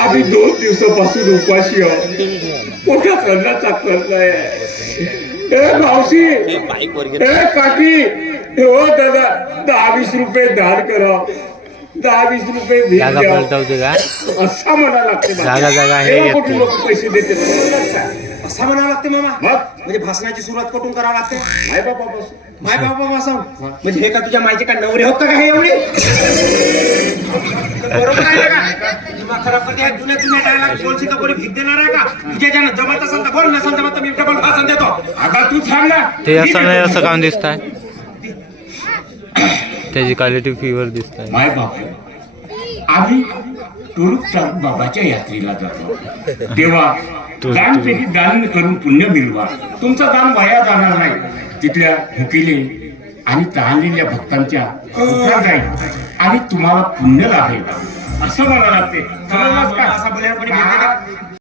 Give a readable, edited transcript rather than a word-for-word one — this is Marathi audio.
आम्ही 2 दिवसापासून उपाशी आहोत. पोटात अन्नाचा कर्ज आहे. ए मावशी, ए काकी, हो दादा, 10-20 रुपये दान करा. 10-20 रुपये भेट द्या असा म्हणा लागते. कुठे लोक पैसे देते असा म्हणावं लागते मामा. म्हणजे भाषणाची सुरुवात कुठून करावं लागते? माय बापापासून. माय बाबा पासून. म्हणजे हे का तुझ्या मायचे का नवरे होत का हे एवढे? बरोबर आहे का? दिमाग खराब करते. जुन्या डायलॉग बोलशील तर कोणी भीक देणार आहे का? तुझ्या ज्यानं जमत असेल तर बोल, नसेल जमत तर मी डबल भाषण देतो. आता तू थांब ना. ते असं नाही, असं काम दिसत आहे. त्याची क्वालिटी फीवर दिसत आहे. माय बाप, आम्ही तुरुक बाबाच्या यात्रेला जातो. तेव्हा दानपेटी दान करून पुण्य मिळवा. तुमचं दान वाया जाणार नाही. तिथल्या भुकेले आणि तहानलेल्या भक्तांच्या उपकार जाईल आणि तुम्हाला पुण्य लाभेल असं मला लागते. असा बोलण्यावर कोणी भीक देते?